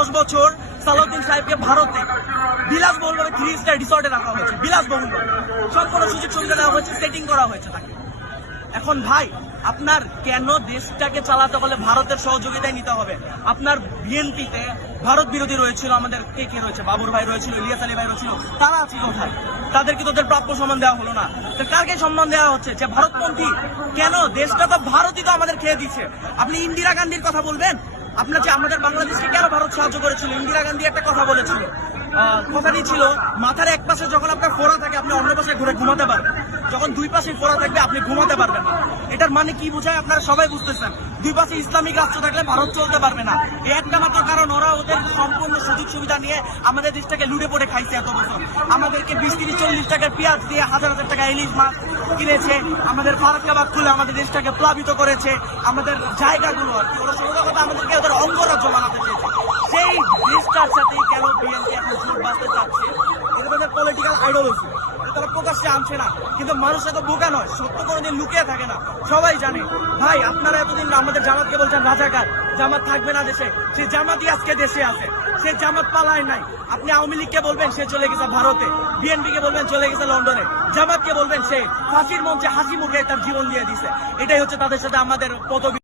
দশ বছর সালাউদ্দিন সাহেবকে ভারতে বিলাসবহুলভাবে থ্রি স্টার রিসর্টে রাখা হয়েছে বিলাসবহুলভাবে সম্পূর্ণ সুযোগ সুবিধা দেওয়া হয়েছে সেটিং করা হয়েছে তাকে। এখন ভাই, আপনার কেন দেশটাকে চালাতে হলে ভারতের সহযোগিতায় নিতে হবে? আপনার বিএনপিতে ভারত বিরোধী রয়েছিল, আমাদের কে কে রয়েছে? বাবুর ভাই রয়েছিল, ইলিয়াস আলী ভাই রয়েছিল, তারা আছে কোথায়? তাদেরকে তোদের প্রাপ্য সম্মান দেওয়া হলো না। তো কারকে সম্মান দেওয়া হচ্ছে? যে ভারতপন্থী, কেন? দেশটা তো ভারতই তো আমাদের খেয়ে দিচ্ছে। আপনি ইন্দিরা গান্ধীর কথা বলবেন? আপনার যে আমাদের বাংলাদেশকে কেন ভারত সাহায্য করেছিল, ইন্দিরা গান্ধী একটা কথা বলেছিল। কথাটি ছিল, মাথার এক পাশে যখন আপনার ফোড়া থাকে, আপনি অন্য পাশে ঘুরে ঘুমাতে পারবেন। যখন দুই পাশে ফোড়া থাকবে, আপনি ঘুমাতে পারবেন এটার মানে কি বোঝায় আপনারা সবাই বুঝতেছেন? দুই পাশে ইসলামিক রাষ্ট্র থাকলে ভারত চলতে পারবে না। একটা মাত্র কারণ, ওরা ওদের সম্পূর্ণ সুযোগ সুবিধা নিয়ে আমাদের দেশটাকে লুটে পড়ে খাইছে এত বছর। আমাদেরকে বিশ তিরিশ চল্লিশ টাকার পেঁয়াজ দিয়ে হাজার হাজার টাকা ইলিশ মাছ কিনেছে। আমাদের ফারাক কাবাব খুলে আমাদের দেশটাকে প্লাবিত করেছে। আমাদের জায়গাগুলো আর কি, ওরা সৌদা কথা আমাদেরকে ওদের অঙ্গরাজ্য বানাতে চেয়েছে সেই দেশটার সাথে কেন মানুষ জামাত সে জামাত পালায় নাই। আপনি আওয়ামী বলবেন সে চলে গেছে ভারতে। কে বলবেন বলবেন সে ফাঁসির মঞ্চে হাসি মুখে তার জীবন দিয়ে দিছে। এটাই হচ্ছে তাদের সাথে আমাদের